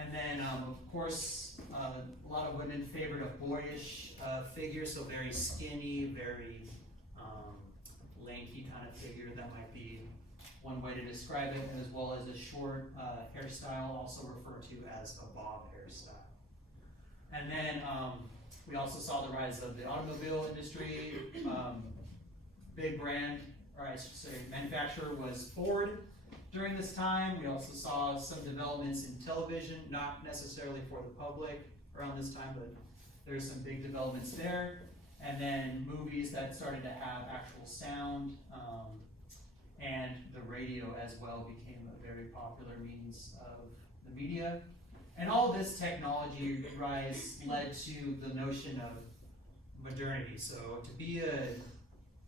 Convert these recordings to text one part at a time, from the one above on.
And then, of course, a lot of women favored a boyish figure, so very skinny, very lanky kind of figure. That might be one way to describe it, as well as a short hairstyle, also referred to as a bob hairstyle. And then we also saw the rise of the automobile industry. Big brand, or I should say manufacturer, was Ford during this time. We also saw some developments in television, not necessarily for the public around this time, but there's some big developments there. And then movies that started to have actual sound, and the radio as well became a very popular means of the media. And all this technology rise led to the notion of modernity. So to be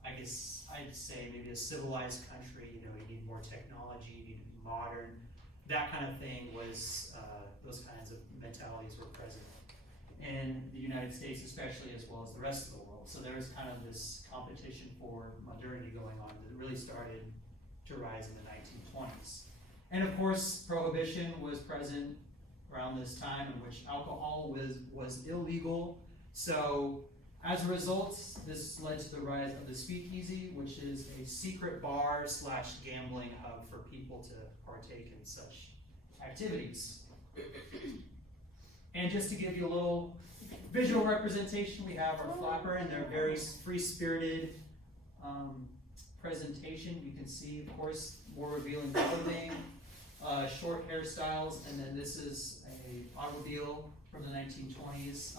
I guess I'd say maybe a civilized country, you need more technology, you need to be modern. That kind of thing was, those kinds of mentalities were present in the United States, especially, as well as the rest of the world. So there was kind of this competition for modernity going on that really started to rise in the 1920s. And of course, prohibition was present around this time, in which alcohol was illegal. So as a result, this led to the rise of the speakeasy, which is a secret bar / gambling hub for people to partake in such activities. And just to give you a little visual representation, we have our flapper and their very free-spirited presentation. You can see, of course, more revealing clothing, short hairstyles, and then this is an automobile from the 1920s.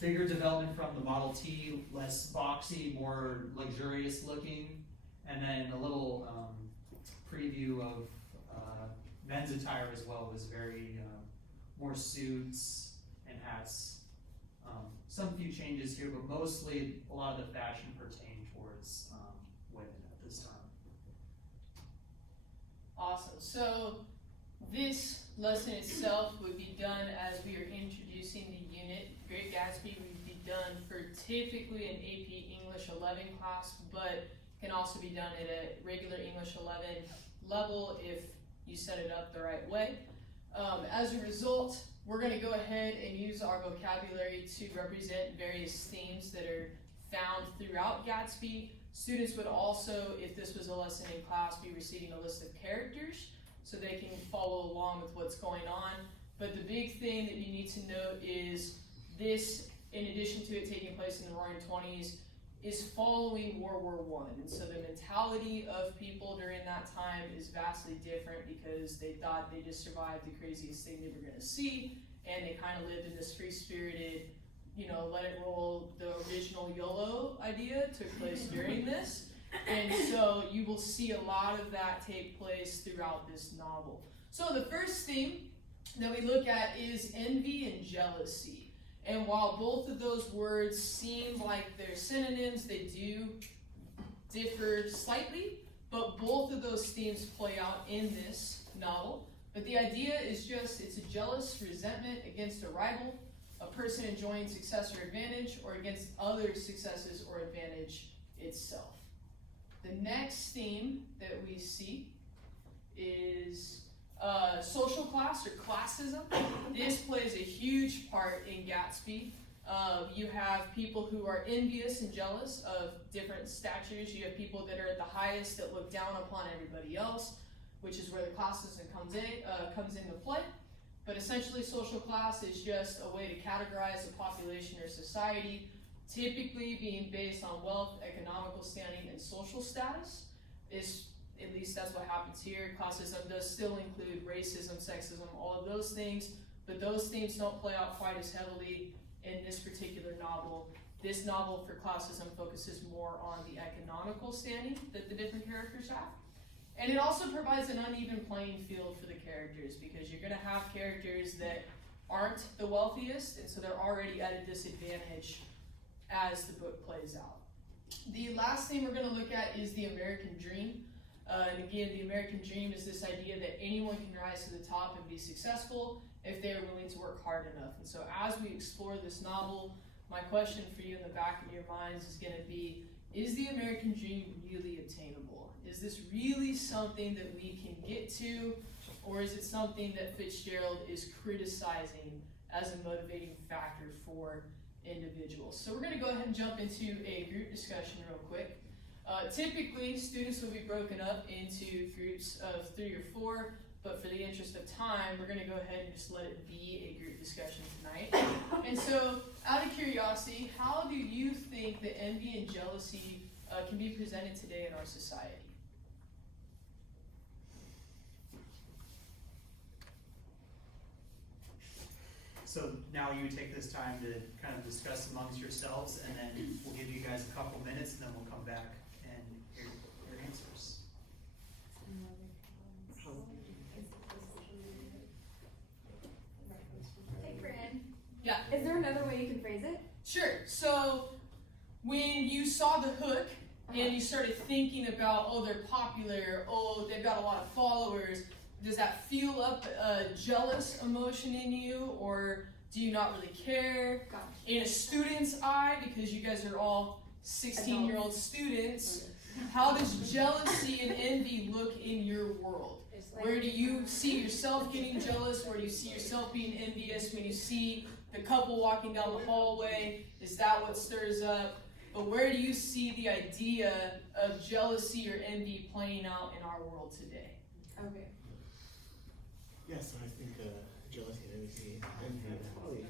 Bigger development from the Model T, less boxy, more luxurious looking, and then a little preview of men's attire as well was very more suits and hats. Some few changes here, but mostly a lot of the fashion pertained towards women at this time. Awesome. So this lesson itself would be done as we are introducing the unit. Great Gatsby would be done for typically an AP English 11 class, but can also be done at a regular English 11 level if you set it up the right way. As a result, we're going to go ahead and use our vocabulary to represent various themes that are found throughout Gatsby. Students would also, if this was a lesson in class, be receiving a list of characters so they can follow along with what's going on. But the big thing that you need to note is this, in addition to it taking place in the Roaring 20s, is following World War I. And so the mentality of people during that time is vastly different because they thought they just survived the craziest thing they were going to see, and they kind of lived in this free-spirited, let it roll. The original YOLO idea took place during this. And so you will see a lot of that take place throughout this novel. So the first theme that we look at is envy and jealousy. And while both of those words seem like they're synonyms, they do differ slightly, but both of those themes play out in this novel. But the idea is just, it's a jealous resentment against a rival, a person enjoying success or advantage, or against other successes or advantage itself. The next theme that we see is social class or classism. This plays a huge part in Gatsby. You have people who are envious and jealous of different statures. You have people that are at the highest that look down upon everybody else, which is where the classism comes into play. But essentially, social class is just a way to categorize a population or society, typically being based on wealth, economical standing, and social status. At least that's what happens here. Classism does still include racism, sexism, all of those things, but those themes don't play out quite as heavily in this particular novel. This novel for classism focuses more on the economical standing that the different characters have. And it also provides an uneven playing field for the characters because you're going to have characters that aren't the wealthiest, and so they're already at a disadvantage as the book plays out. The last thing we're going to look at is the American dream. And again, the American dream is this idea that anyone can rise to the top and be successful if they're willing to work hard enough. And so as we explore this novel, my question for you in the back of your minds is going to be, is the American dream really attainable? Is this really something that we can get to? or is it something that Fitzgerald is criticizing as a motivating factor for individuals? So we're going to go ahead and jump into a group discussion real quick. Typically, students will be broken up into groups of 3 or 4, but for the interest of time, we're going to go ahead and just let it be a group discussion tonight. And so, out of curiosity, how do you think that envy and jealousy can be presented today in our society? So now you take this time to kind of discuss amongst yourselves, and then we'll give you guys a couple minutes, and then we'll come back and hear your answers. Hey, Corinne. Yeah. Is there another way you can phrase it? Sure. So, when you saw the hook and you started thinking about, oh, they're popular, oh, they've got a lot of followers, does that fuel up a jealous emotion in you, or do you not really care? Gosh. In a student's eye, because you guys are all 16-year-old students, how does jealousy and envy look in your world? Where do you see yourself getting jealous? Where do you see yourself being envious? When you see the couple walking down the hallway, is that what stirs up? But where do you see the idea of jealousy or envy playing out in our world today? Okay. Yeah, so I think jealousy and envy probably